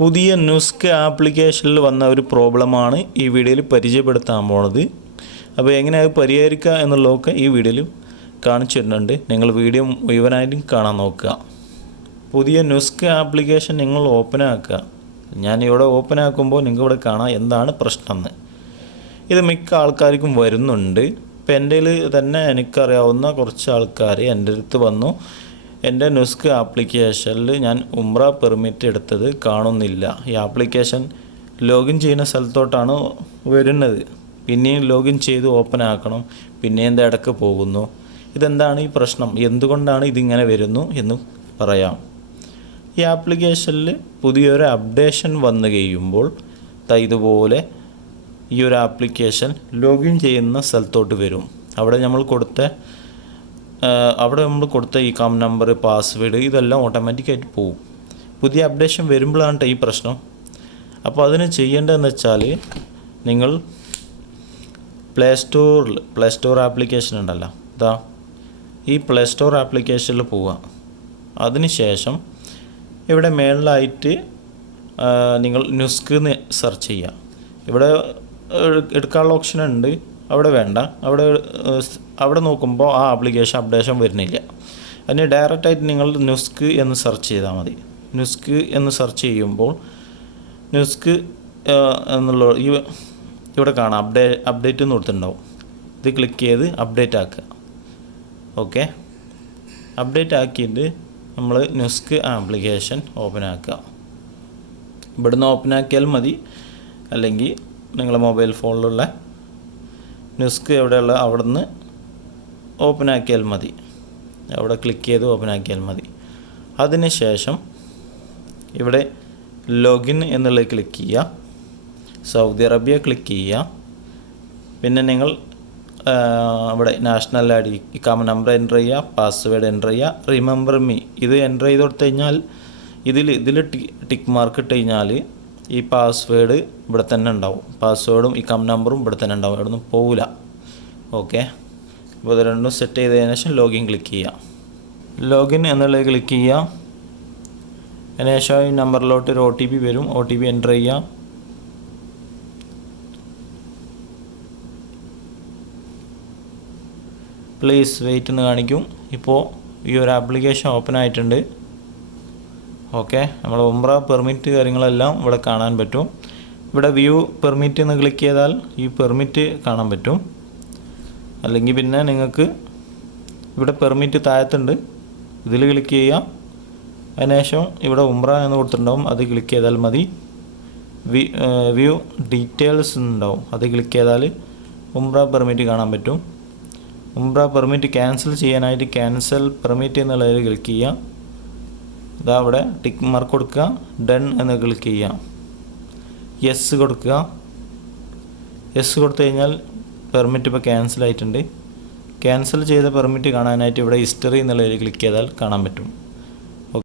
പുതിയ നുസ്ക് ആപ്ലിക്കേഷനിൽ വന്ന ഒരു പ്രോബ്ലമാണ് ഈ വീഡിയോയിൽ പരിചയപ്പെടുത്താൻ പോണത്. അപ്പോൾ എങ്ങനെ അത് പരിഹരിക്കുക എന്നുള്ളതൊക്കെ ഈ വീഡിയോയിൽ കാണിച്ചു തരുന്നുണ്ട്. നിങ്ങൾ വീഡിയോ മുഴുവനായിട്ടും കാണാൻ നോക്കുക. പുതിയ നുസ്ക് ആപ്ലിക്കേഷൻ നിങ്ങൾ ഓപ്പൺ ആക്കുക. ഞാനിവിടെ ഓപ്പൺ ആക്കുമ്പോൾ നിങ്ങൾക്ക് ഇവിടെ കാണാം എന്താണ് പ്രശ്നം എന്ന്. ഇത് മിക്ക ആൾക്കാർക്കും വരുന്നുണ്ട്. ഇപ്പം എൻ്റെ തന്നെ എനിക്കറിയാവുന്ന കുറച്ച് ആൾക്കാർ എൻ്റെ അടുത്ത് വന്നു, എൻ്റെ നുസ്ക് ആപ്ലിക്കേഷനിൽ ഞാൻ ഉംറ പെർമിറ്റ് എടുത്തത് കാണുന്നില്ല, ഈ ആപ്ലിക്കേഷൻ ലോഗിൻ ചെയ്യുന്ന സ്ഥലത്തോട്ടാണ് വരുന്നത്, പിന്നെയും ലോഗിൻ ചെയ്ത് ഓപ്പൺ ആക്കണം, പിന്നെയും ഇത് ഇടയ്ക്ക് പോകുന്നു, ഇതെന്താണ് ഈ പ്രശ്നം, എന്തുകൊണ്ടാണ് ഇതിങ്ങനെ വരുന്നു എന്ന് പറയാം. ഈ ആപ്ലിക്കേഷനിൽ പുതിയൊരു അപ്ഡേഷൻ വന്നു കഴിയുമ്പോൾ ഇതുപോലെ ഈ ഒരു ആപ്ലിക്കേഷൻ ലോഗിൻ ചെയ്യുന്ന സ്ഥലത്തോട്ട് വരും. അവിടെ നമ്മൾ കൊടുത്ത ഈ കാം നമ്പർ, പാസ്വേഡ് ഇതെല്ലാം ഓട്ടോമാറ്റിക്കായിട്ട് പോകും. പുതിയ അപ്ഡേഷൻ വരുമ്പോഴാണ് ഈ പ്രശ്നം. അപ്പോൾ അതിന് ചെയ്യേണ്ടതെന്ന് വെച്ചാൽ നിങ്ങൾ പ്ലേ സ്റ്റോർ ആപ്ലിക്കേഷൻ ഉണ്ടല്ലോ, ഈ പ്ലേ സ്റ്റോർ ആപ്ലിക്കേഷനിൽ പോവുക. അതിന് ശേഷം ഇവിടെ മേളിലായിട്ട് നിങ്ങൾ നുസ്ക് എന്ന് സെർച്ച് ചെയ്യുക. ഇവിടെ എടുക്കാനുള്ള ഓപ്ഷൻ ഉണ്ട്, അവിടെ വേണ്ട. അവിടെ നോക്കുമ്പോൾ ആ ആപ്ലിക്കേഷൻ അപ്ഡേഷൻ വരുന്നില്ല. അതിന് ഡയറക്റ്റായിട്ട് നിങ്ങൾ നുസ്ക് എന്ന് സെർച്ച് ചെയ്താൽ മതി. നുസ്ക് എന്ന് സെർച്ച് ചെയ്യുമ്പോൾ നുസ്ക് എന്നുള്ള ഇവിടെ കാണാം അപ്ഡേറ്റ് എന്ന് കൊടുത്തിട്ടുണ്ടാവും. ഇത് ക്ലിക്ക് ചെയ്ത് അപ്ഡേറ്റ് ആക്കുക. ഓക്കെ, അപ്ഡേറ്റ് ആക്കിയിട്ട് നമ്മൾ നുസ്ക് ആപ്ലിക്കേഷൻ ഓപ്പൺ ആക്കുക. ഇവിടുന്ന് ഓപ്പൺ ആക്കിയാൽ മതി, അല്ലെങ്കിൽ നിങ്ങളുടെ മൊബൈൽ ഫോണിലുള്ള നുസ്ക് എവിടെയുള്ള അവിടെ നിന്ന് ഓപ്പൺ ആക്കിയാൽ മതി. അവിടെ ക്ലിക്ക് ചെയ്ത് ഓപ്പൺ ആക്കിയാൽ മതി. അതിന് ശേഷം ഇവിടെ ലോഗിൻ എന്നുള്ളത് ക്ലിക്ക് ചെയ്യുക. സൗദി അറേബ്യ ക്ലിക്ക് ചെയ്യുക. പിന്നെ നിങ്ങൾ അവിടെ നാഷണൽ ഐ ഡി, ഇഖാമ നമ്പർ എൻ്റർ ചെയ്യുക, പാസ്വേഡ് എൻ്റർ ചെയ്യുക, റിമെമ്പർ മീ ഇത് എൻ്റർ ചെയ്ത് കൊടുത്തു കഴിഞ്ഞാൽ ഇതിൽ ടിക്ക് മാർക്ക് ഇട്ട് കഴിഞ്ഞാൽ ഈ പാസ്വേഡ് ഇവിടെ തന്നെ ഉണ്ടാവും. പാസ്വേഡും ഇഖാമ നമ്പറും ഇവിടെ തന്നെ ഉണ്ടാവും, ഇവിടെ നിന്ന് പോവില്ല. ഓക്കെ, അപ്പോൾ ഇത് രണ്ടും സെറ്റ് ചെയ്തതിന് ശേഷം ലോഗിൻ ക്ലിക്ക് ചെയ്യുക. ലോഗിൻ എന്നുള്ളത് ക്ലിക്ക് ചെയ്യുക. അതിന് ശേഷം ഈ നമ്പറിലോട്ട് ഒരു OTP വരും. OTP എൻ്റർ ചെയ്യുക. പ്ലീസ് വെയിറ്റ് എന്ന് കാണിക്കും. ഇപ്പോൾ ഈ ഒരു ആപ്ലിക്കേഷൻ ഓപ്പൺ ആയിട്ടുണ്ട്. ഓക്കെ, നമ്മൾ ഉംറ പെർമിറ്റ് കാര്യങ്ങളെല്ലാം ഇവിടെ കാണാൻ പറ്റും. ഇവിടെ വ്യൂ പെർമിറ്റ് എന്ന് ക്ലിക്ക് ചെയ്താൽ ഈ പെർമിറ്റ് കാണാൻ പറ്റും. അല്ലെങ്കിൽ പിന്നെ നിങ്ങൾക്ക് ഇവിടെ പെർമിറ്റ് താഴത്തുണ്ട്, ഇതിൽ ക്ലിക്ക് ചെയ്യാം. അതിനുശേഷം ഇവിടെ ഉംറ എന്ന് കൊടുത്തിട്ടുണ്ടാവും, അത് ക്ലിക്ക് ചെയ്താൽ മതി. വ്യൂ ഡീറ്റെയിൽസ് ഉണ്ടാവും, അത് ക്ലിക്ക് ചെയ്താൽ ഉംറ പെർമിറ്റ് കാണാൻ പറ്റും. ഉംറ പെർമിറ്റ് ക്യാൻസൽ ചെയ്യാനായിട്ട് ക്യാൻസൽ പെർമിറ്റ് എന്നുള്ളതിൽ ക്ലിക്ക് ചെയ്യുക. ഇതാ അവിടെ ടിക്ക് മാർക്ക് കൊടുക്കുക, ഡൺ എന്ന് ക്ലിക്ക് ചെയ്യുക, യെസ് കൊടുക്കുക. യെസ് കൊടുത്തു കഴിഞ്ഞാൽ പെർമിറ്റ് ഇപ്പോൾ ക്യാൻസൽ ആയിട്ടുണ്ട്. ക്യാൻസൽ ചെയ്ത പെർമിറ്റ് കാണാനായിട്ട് ഇവിടെ ഹിസ്റ്ററി എന്നുള്ളതിൽ ക്ലിക്ക് ചെയ്താൽ കാണാൻ പറ്റും.